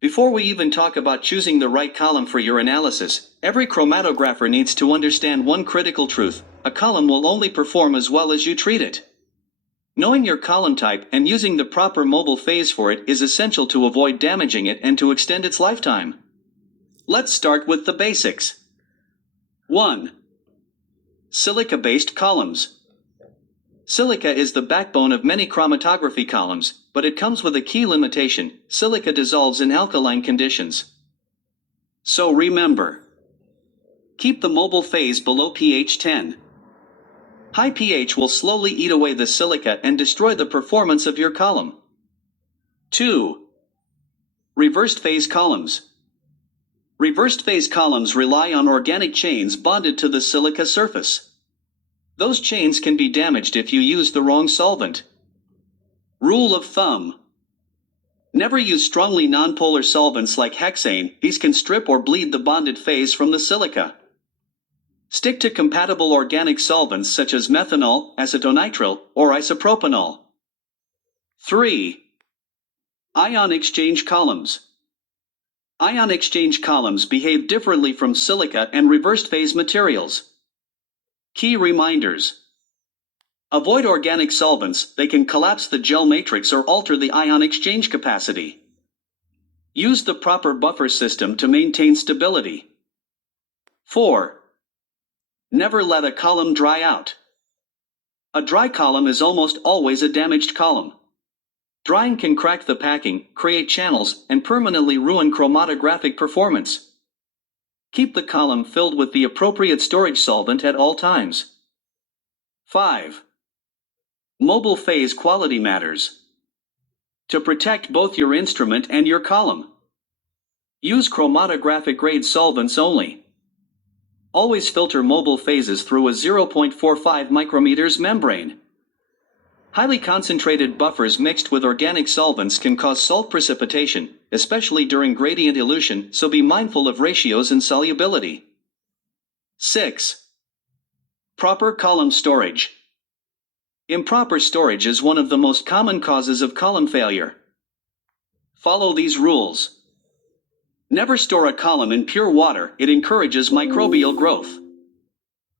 Before we even talk about choosing the right column for your analysis, every chromatographer needs to understand one critical truth: a column will only perform as well as you treat it. Knowing your column type and using the proper mobile phase for it is essential to avoid damaging it and to extend its lifetime. Let's start with the basics. 1. Silica-based columns. Silica is the backbone of many chromatography columns, but it comes with a key limitation: silica dissolves in alkaline conditions. So remember, keep the mobile phase below pH 10. High pH will slowly eat away the silica and destroy the performance of your column. 2. Reversed phase columns. Reversed phase columns rely on organic chains bonded to the silica surface. Those chains can be damaged if you use the wrong solvent. Rule of thumb: never use strongly nonpolar solvents like hexane, these can strip or bleed the bonded phase from the silica. Stick to compatible organic solvents such as methanol, acetonitrile, or isopropanol. 3. Ion exchange columns. Ion exchange columns behave differently from silica and reversed phase materials. Key reminders: avoid organic solvents, they can collapse the gel matrix or alter the ion exchange capacity. Use the proper buffer system to maintain stability. 4. Never let a column dry out. A dry column is almost always a damaged column. Drying can crack the packing, create channels, and permanently ruin chromatographic performance. Keep the column filled with the appropriate storage solvent at all times. 5. Mobile phase quality matters. To protect both your instrument and your column, use chromatographic grade solvents only. Always filter mobile phases through a 0.45 micrometers membrane. Highly concentrated buffers mixed with organic solvents can cause salt precipitation, especially during gradient elution, so be mindful of ratios and solubility. 6. Proper column storage. Improper storage is one of the most common causes of column failure. Follow these rules. Never store a column in pure water, it encourages microbial growth.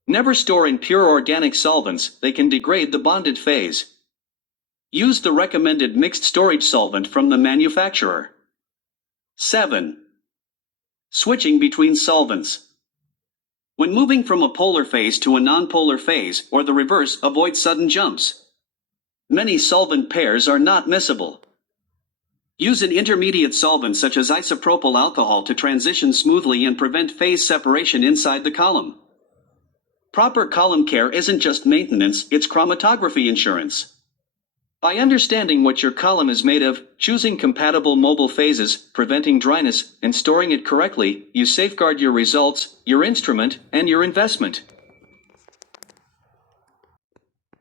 Never store in pure organic solvents, they can degrade the bonded phase. Use the recommended mixed storage solvent from the manufacturer. 7. Switching between solvents. When moving from a polar phase to a nonpolar phase, or the reverse, avoid sudden jumps. Many solvent pairs are not miscible. Use an intermediate solvent such as isopropyl alcohol to transition smoothly and prevent phase separation inside the column. Proper column care isn't just maintenance, it's chromatography insurance. By understanding what your column is made of, choosing compatible mobile phases, preventing dryness, and storing it correctly, you safeguard your results, your instrument, and your investment.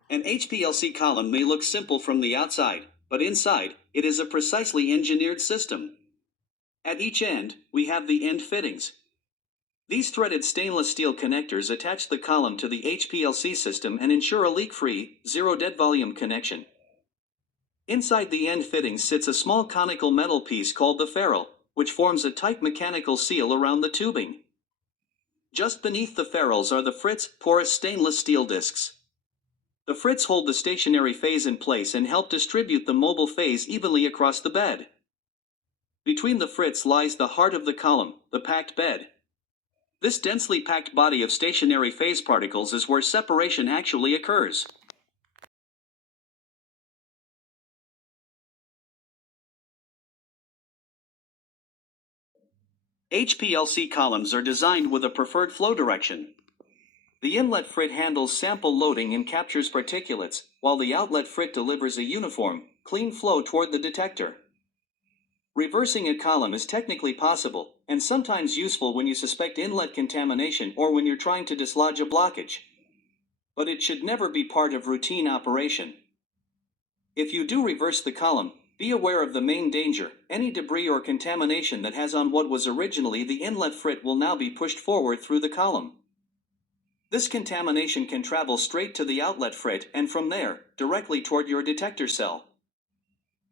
An HPLC column may look simple from the outside, but inside, it is a precisely engineered system. At each end, we have the end fittings. These threaded stainless steel connectors attach the column to the HPLC system and ensure a leak-free, zero dead volume connection. Inside the end fittings sits a small conical metal piece called the ferrule, which forms a tight mechanical seal around the tubing. Just beneath the ferrules are the frits, porous stainless steel discs. The frits hold the stationary phase in place and help distribute the mobile phase evenly across the bed. Between the frits lies the heart of the column, the packed bed. This densely packed body of stationary phase particles is where separation actually occurs. HPLC columns are designed with a preferred flow direction. The inlet frit handles sample loading and captures particulates, while the outlet frit delivers a uniform, clean flow toward the detector. Reversing a column is technically possible, and sometimes useful when you suspect inlet contamination or when you're trying to dislodge a blockage. But it should never be part of routine operation. If you do reverse the column, be aware of the main danger: any debris or contamination that has on what was originally the inlet frit will now be pushed forward through the column. This contamination can travel straight to the outlet frit and from there, directly toward your detector cell.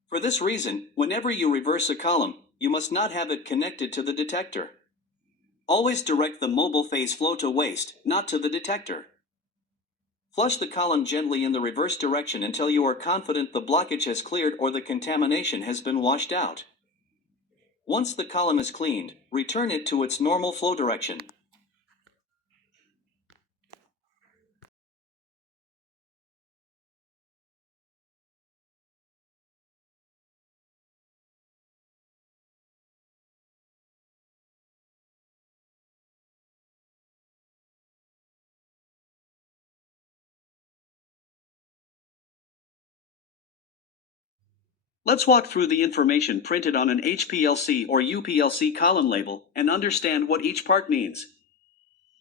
For this reason, whenever you reverse a column, you must not have it connected to the detector. Always direct the mobile phase flow to waste, not to the detector. Flush the column gently in the reverse direction until you are confident the blockage has cleared or the contamination has been washed out. Once the column is cleaned, return it to its normal flow direction. Let's walk through the information printed on an HPLC or UPLC column label and understand what each part means.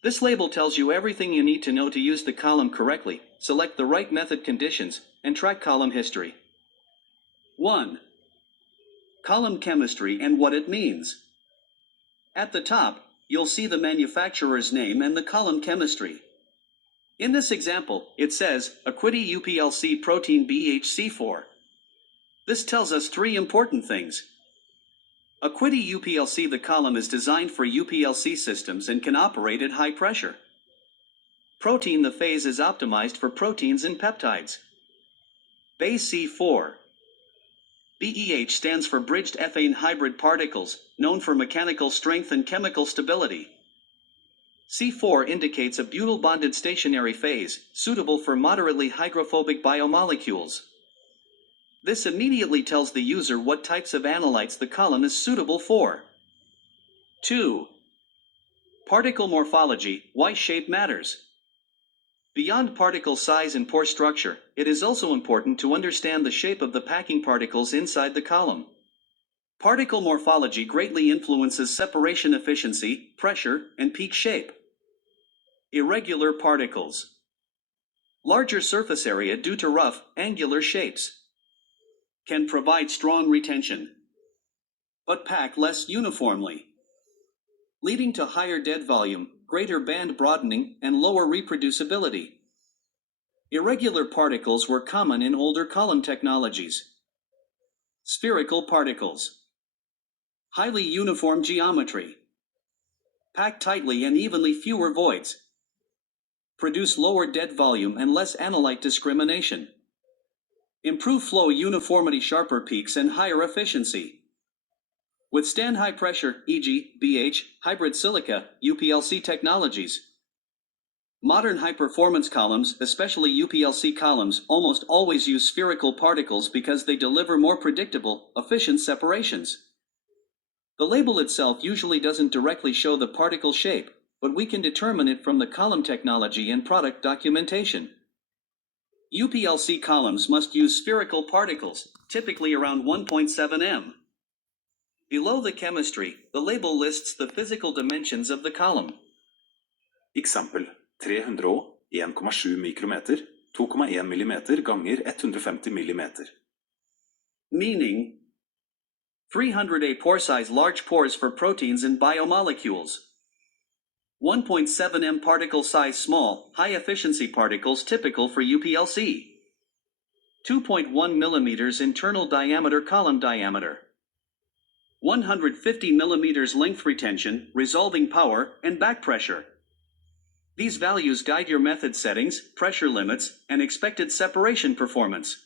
This label tells you everything you need to know to use the column correctly, select the right method conditions, and track column history. 1. Column chemistry and what it means. At the top, you'll see the manufacturer's name and the column chemistry. In this example, it says, Equity UPLC protein BHC4. This tells us three important things. Equity UPLC. The column is designed for UPLC systems and can operate at high pressure. Protein. The phase is optimized for proteins and peptides. Base C4. BEH stands for bridged ethane hybrid particles, known for mechanical strength and chemical stability. C4 indicates a butyl bonded stationary phase, suitable for moderately hydrophobic biomolecules. This immediately tells the user what types of analytes the column is suitable for. 2. Particle morphology. Why shape matters. Beyond particle size and pore structure, it is also important to understand the shape of the packing particles inside the column. Particle morphology greatly influences separation efficiency, pressure, and peak shape. Irregular particles. Larger surface area due to rough, angular shapes. Can provide strong retention, but pack less uniformly, leading to higher dead volume, greater band broadening, and lower reproducibility. Irregular particles were common in older column technologies. Spherical particles. Highly uniform geometry. Pack tightly and evenly, fewer voids. Produce lower dead volume and less analyte discrimination. Improve flow uniformity, sharper peaks, and higher efficiency. Withstand high pressure, e.g., BH, hybrid silica, UPLC technologies. Modern high-performance columns, especially UPLC columns, almost always use spherical particles because they deliver more predictable, efficient separations. The label itself usually doesn't directly show the particle shape, but we can determine it from the column technology and product documentation. UPLC columns must use spherical particles, typically around 1.7 m. Below the chemistry, the label lists the physical dimensions of the column. Eksempel 301,7 mikrometer, 2,1 millimeter ganger 150 millimeter. Meaning 300 pore size, large pores for proteins and biomolecules. 1.7 m particle size, small, high efficiency particles typical for UPLC. 2.1 millimeters internal diameter column diameter. 150 millimeters length retention, resolving power, and back pressure. These values guide your method settings, pressure limits, and expected separation performance.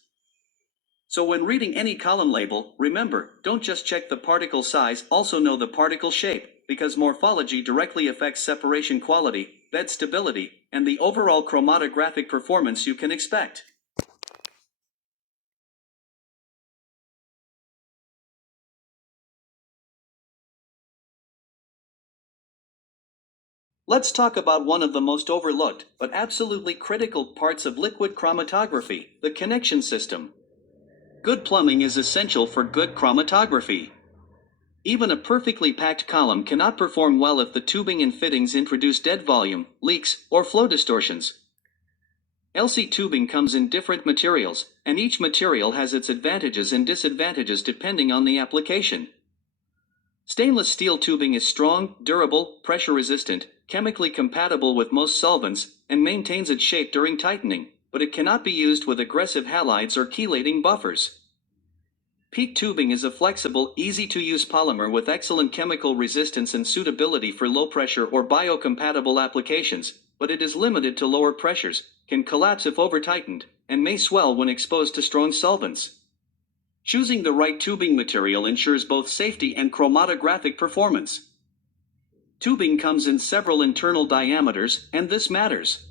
So when reading any column label, remember, don't just check the particle size, also know the particle shape, because morphology directly affects separation quality, bed stability, and the overall chromatographic performance you can expect. Let's talk about one of the most overlooked, but absolutely critical parts of liquid chromatography, the connection system. Good plumbing is essential for good chromatography. Even a perfectly packed column cannot perform well if the tubing and fittings introduce dead volume, leaks, or flow distortions. LC tubing comes in different materials, and each material has its advantages and disadvantages depending on the application. Stainless steel tubing is strong, durable, pressure-resistant, chemically compatible with most solvents, and maintains its shape during tightening, but it cannot be used with aggressive halides or chelating buffers. PEEK tubing is a flexible, easy-to-use polymer with excellent chemical resistance and suitability for low-pressure or biocompatible applications, but it is limited to lower pressures, can collapse if over-tightened, and may swell when exposed to strong solvents. Choosing the right tubing material ensures both safety and chromatographic performance. Tubing comes in several internal diameters, and this matters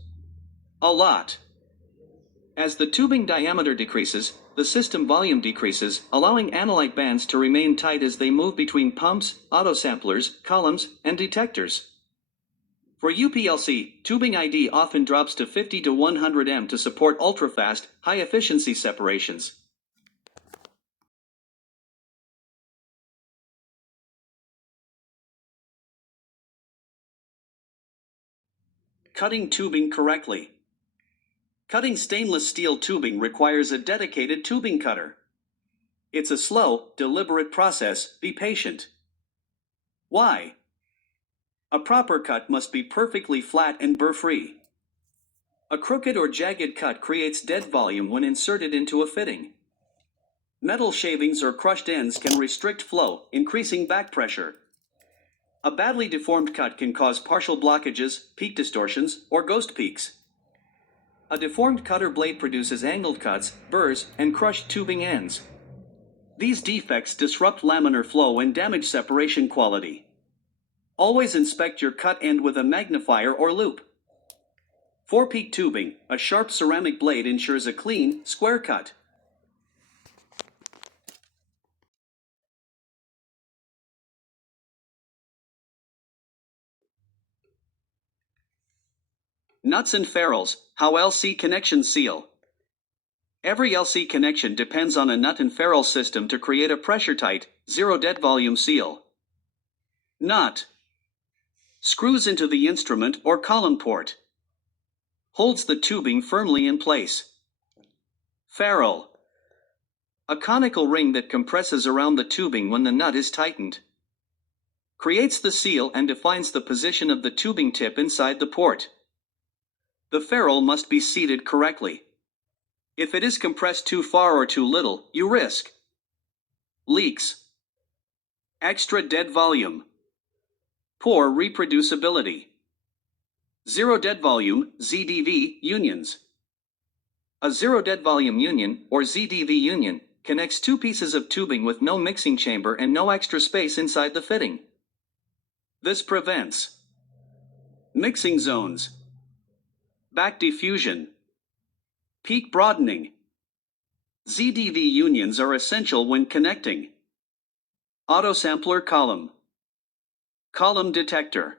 a lot. As the tubing diameter decreases, the system volume decreases, allowing analyte bands to remain tight as they move between pumps, autosamplers, columns, and detectors. For HPLC, tubing ID often drops to 50 to 100 m to support ultra-fast, high-efficiency separations. Cutting tubing correctly. Cutting stainless steel tubing requires a dedicated tubing cutter. It's a slow, deliberate process, be patient. Why? A proper cut must be perfectly flat and burr-free. A crooked or jagged cut creates dead volume when inserted into a fitting. Metal shavings or crushed ends can restrict flow, increasing back pressure. A badly deformed cut can cause partial blockages, peak distortions, or ghost peaks. A deformed cutter blade produces angled cuts, burrs, and crushed tubing ends. These defects disrupt laminar flow and damage separation quality. Always inspect your cut end with a magnifier or loupe. For PEEK tubing, a sharp ceramic blade ensures a clean, square cut. Nuts and ferrules, how LC connections seal. Every LC connection depends on a nut and ferrule system to create a pressure-tight, zero dead volume seal. Nut screws into the instrument or column port. Holds the tubing firmly in place. Ferrule, a conical ring that compresses around the tubing when the nut is tightened. Creates the seal and defines the position of the tubing tip inside the port. The ferrule must be seated correctly. If it is compressed too far or too little, you risk leaks, extra dead volume, poor reproducibility, zero dead volume, ZDV, unions. A zero dead volume union, or ZDV union, connects two pieces of tubing with no mixing chamber and no extra space inside the fitting. This prevents mixing zones, back diffusion, peak broadening. ZDV unions are essential when connecting autosampler column, column detector,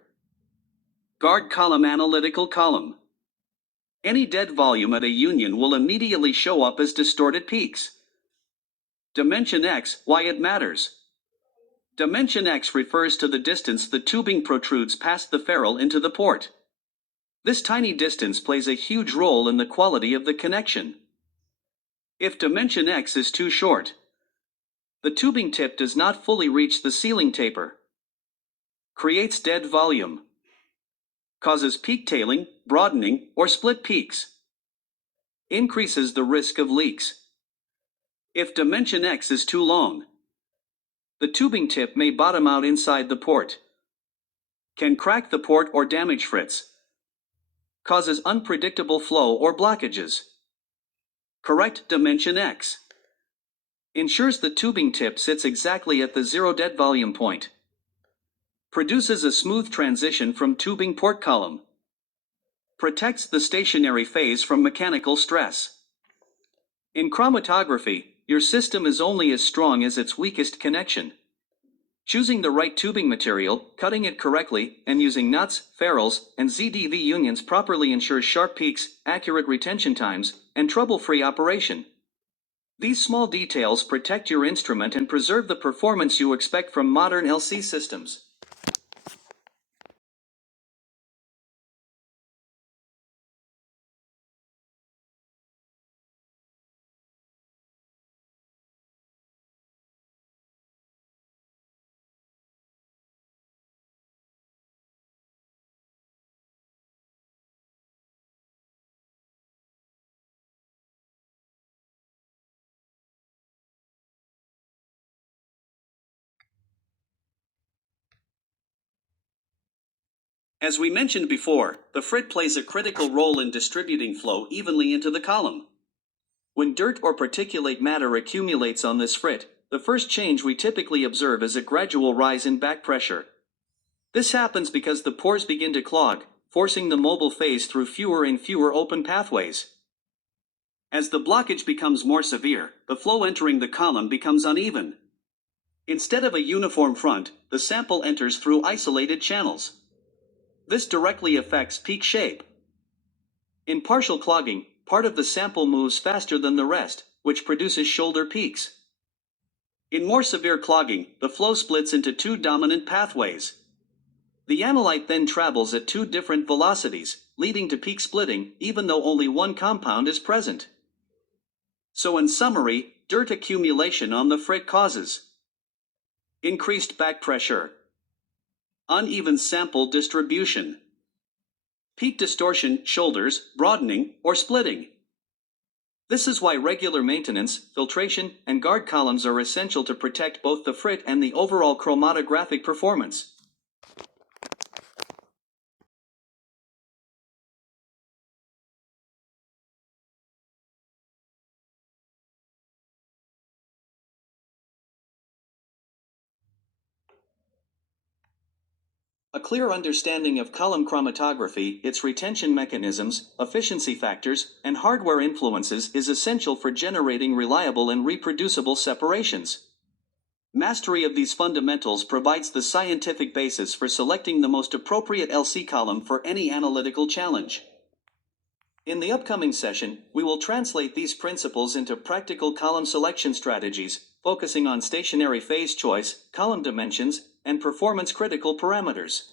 guard column analytical column. Any dead volume at a union will immediately show up as distorted peaks. Dimension X, why it matters. Dimension X refers to the distance the tubing protrudes past the ferrule into the port. This tiny distance plays a huge role in the quality of the connection. If dimension X is too short, the tubing tip does not fully reach the sealing taper. Creates dead volume. Causes peak tailing, broadening, or split peaks. Increases the risk of leaks. If dimension X is too long, the tubing tip may bottom out inside the port. Can crack the port or damage frits. Causes unpredictable flow or blockages. Correct dimension X. Ensures the tubing tip sits exactly at the zero dead volume point. Produces a smooth transition from tubing port column. Protects the stationary phase from mechanical stress. In chromatography, your system is only as strong as its weakest connection. Choosing the right tubing material, cutting it correctly, and using nuts, ferrules, and ZDV unions properly ensures sharp peaks, accurate retention times, and trouble-free operation. These small details protect your instrument and preserve the performance you expect from modern LC systems. As we mentioned before, the frit plays a critical role in distributing flow evenly into the column. When dirt or particulate matter accumulates on this frit, the first change we typically observe is a gradual rise in back pressure. This happens because the pores begin to clog, forcing the mobile phase through fewer and fewer open pathways. As the blockage becomes more severe, the flow entering the column becomes uneven. Instead of a uniform front, the sample enters through isolated channels. This directly affects peak shape. In partial clogging, part of the sample moves faster than the rest, which produces shoulder peaks. In more severe clogging, the flow splits into two dominant pathways. The analyte then travels at two different velocities, leading to peak splitting, even though only one compound is present. So in summary, dirt accumulation on the frit causes increased back pressure, uneven sample distribution, peak distortion, shoulders, broadening, or splitting. This is why regular maintenance, filtration, and guard columns are essential to protect both the frit and the overall chromatographic performance. A clear understanding of column chromatography, its retention mechanisms, efficiency factors, and hardware influences is essential for generating reliable and reproducible separations. Mastery of these fundamentals provides the scientific basis for selecting the most appropriate LC column for any analytical challenge. In the upcoming session, we will translate these principles into practical column selection strategies, focusing on stationary phase choice, column dimensions, and performance-critical parameters.